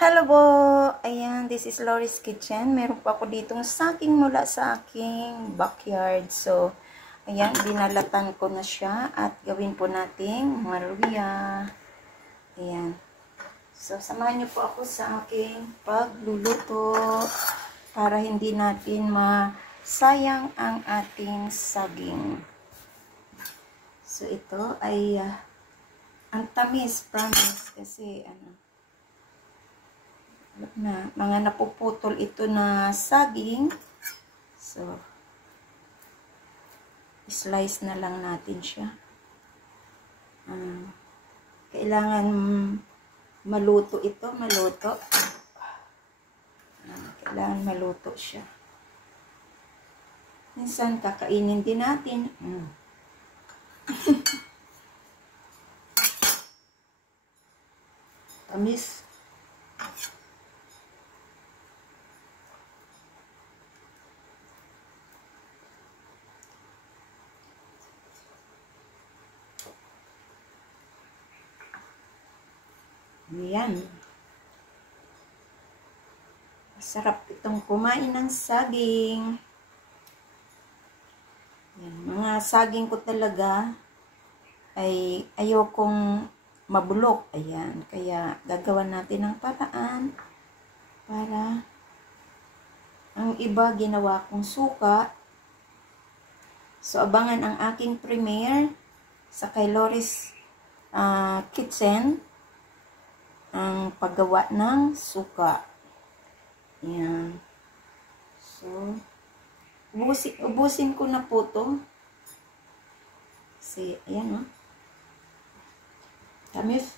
Hello po! Ayan, this is Lori's Kitchen. Meron po ako ditong saging mula sa aking backyard. So, ayan, binalatan ko na siya at gawin po nating maruya. Ayan. So, samahan niyo po ako sa aking pagluluto para hindi natin masayang ang ating saging. So, ito ay ang tamis, promise, kasi mga napuputol ito na saging. So, slice na lang natin siya. Kailangan maluto ito, kailangan maluto siya. Minsan, kakainin din natin. Tamis. Ayan. Masarap itong kumain ng saging. Ayan. Mga saging ko talaga ay ayokong mabulok. Ayan. Kaya gagawa natin ng paraan para ang iba ginawa kong suka. So, abangan ang aking premiere sa kay Lori's Kitchen. Ang paggawa ng suka. Ayan. So, ubusin ko na po ito. Kasi, ayan o. Tamis.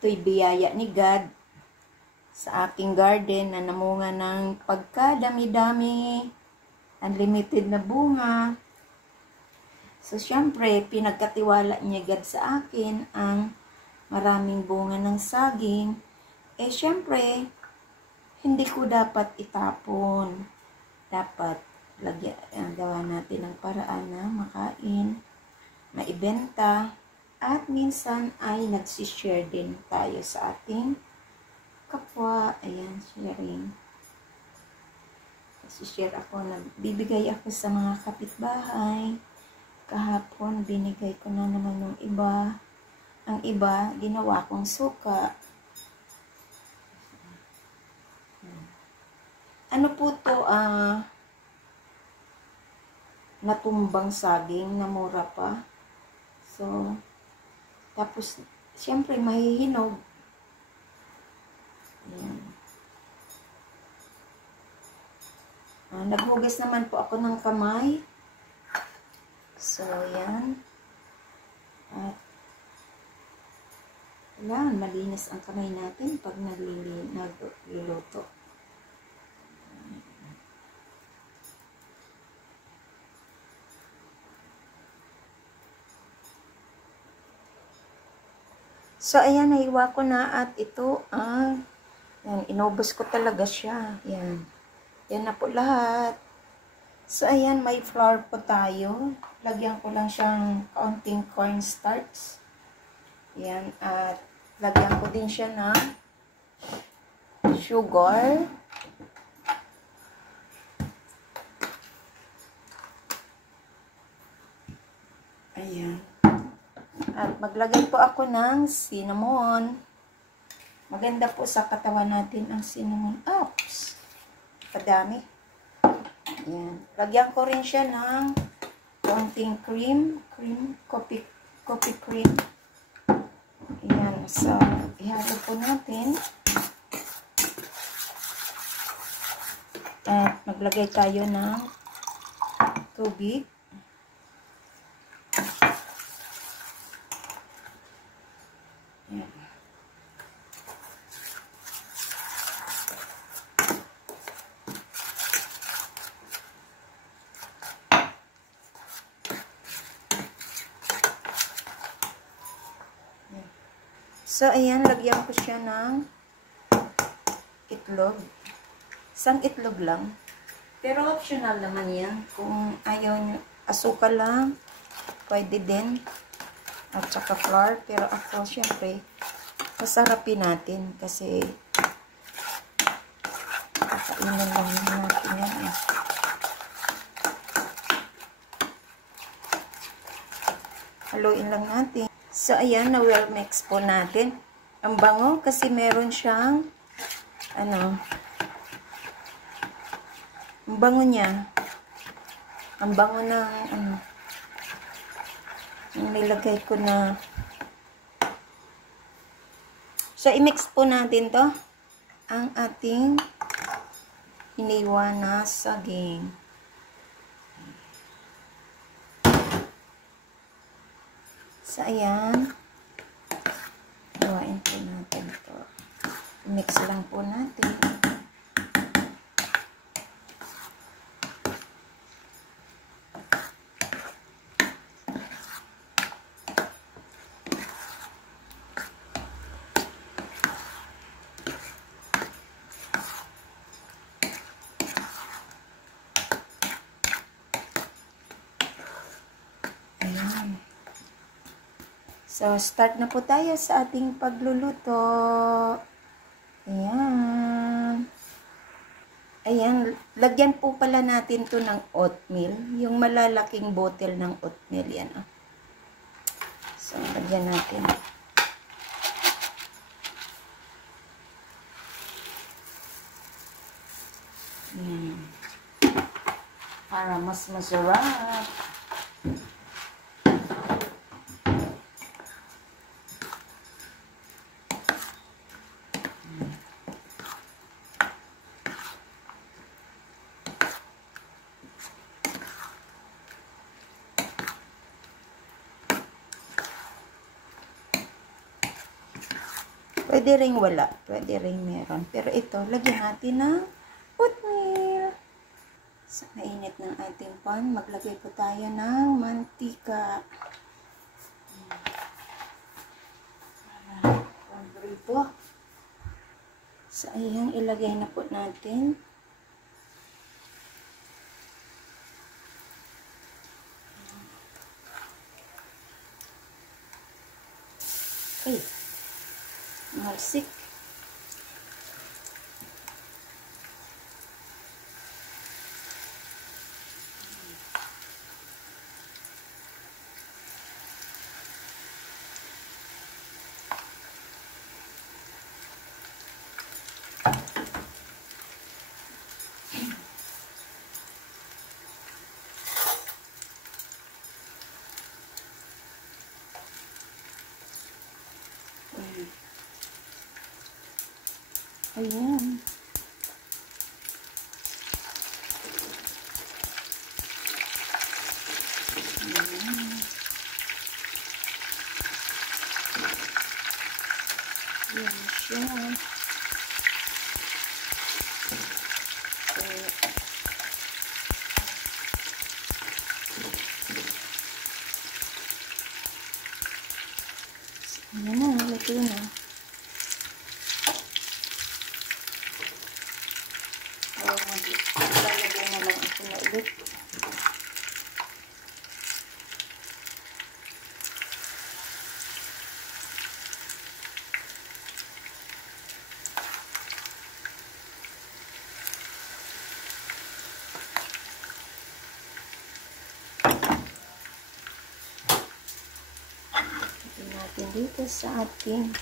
Ito'y biyaya ni God sa aking garden na namunga ng pagkadami-dami, unlimited na bunga. So, syempre, pinagkatiwala niya God sa akin ang maraming bunga ng saging. Eh, syempre, hindi ko dapat itapon. Dapat gawa natin ang paraan na makain, maibenta, at minsan ay nagsishare din tayo sa ating kapwa. Ayan, sharing. Share ako, nagbibigay ako sa mga kapitbahay. Kahapon, binigay ko na naman ng iba. Ang iba, ginawa kong suka. Ano po to, natumbang saging na mura pa. So, tapos, siyempre, mahihinog. Ayan. Naghugas naman po ako ng kamay. So, yan. At, kailangan malinis ang kamay natin pag nagluluto. So, ayan, nahiwa ko na at ito ang yan, inubos ko talaga siya. Yan. Yan na po lahat. So, ayan, may flour po tayo. Lagyan ko lang siyang kaunting cornstarch. Yan. At lagyan ko din siya ng sugar. Ayan. At maglagay po ako ng cinnamon. Maganda po sa katawan natin ang cinnamon. Oops! Padami. Ayan. Lagyan ko rin siya ng konting coffee cream. Ayan. So, ihalo po natin. At maglagay tayo ng tubig. Ayan. So, ayan, lagyan ko siya ng itlog. Isang itlog lang. Pero optional naman yan. Kung ayaw nyo, asukal lang, pwede din. At saka flour. Pero ako, syempre, masarapin natin. Kasi, kakainin lang natin yan eh. Haluin lang natin. So, ayan, na well mix po natin. Ang bango kasi meron siyang, ang bango niya. Ang bango ng, yung nilagay ko na. So, i-mix po natin to. Ang ating hiniwa na saging. So, ayan. Gawain po natin ito. Mix lang po natin. So, start na po tayo sa ating pagluluto. Ayan. Ayan. Lagyan po pala natin to ng oatmeal. Yung malalaking bottle ng oatmeal. Yan. So, lagyan natin. Para mas masarap. Pwede ring wala. Pwede ring meron. Pero ito, lagyan natin ng oatmeal. Sa mainit ng ating pan, maglagay po tayo ng mantika. Para po. So, ayan, ilagay na po natin. Okay. Malsik. Ayan. Ayan siya. Ayan na, luto na. Lalagay na lang ako na ulit. Lagyan natin dito sa ating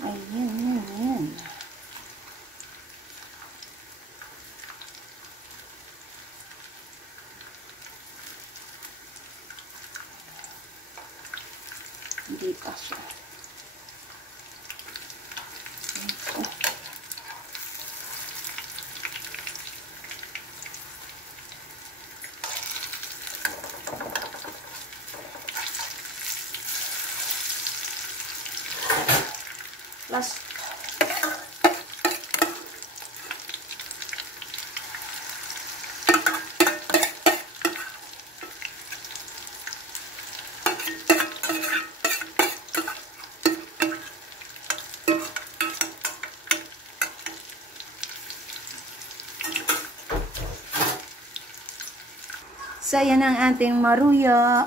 ayan. Hindi pa siya. Last. So, yan ang ating maruya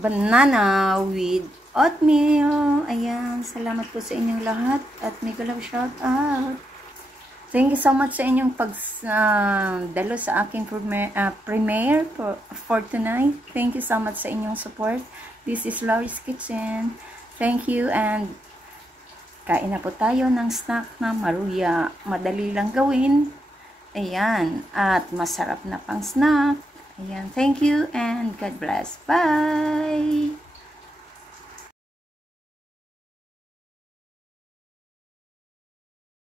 banana with oatmeal. Ayan, salamat po sa inyong lahat at mega love shout out. Thank you so much sa inyong pagdalo sa aking premiere for tonight. Thank you so much sa inyong support. This is Laurie's Kitchen. Thank you and kain na po tayo ng snack na maruya. Madali lang gawin. Ayan, at masarap na pang snack. Ayan, thank you and God bless. Bye!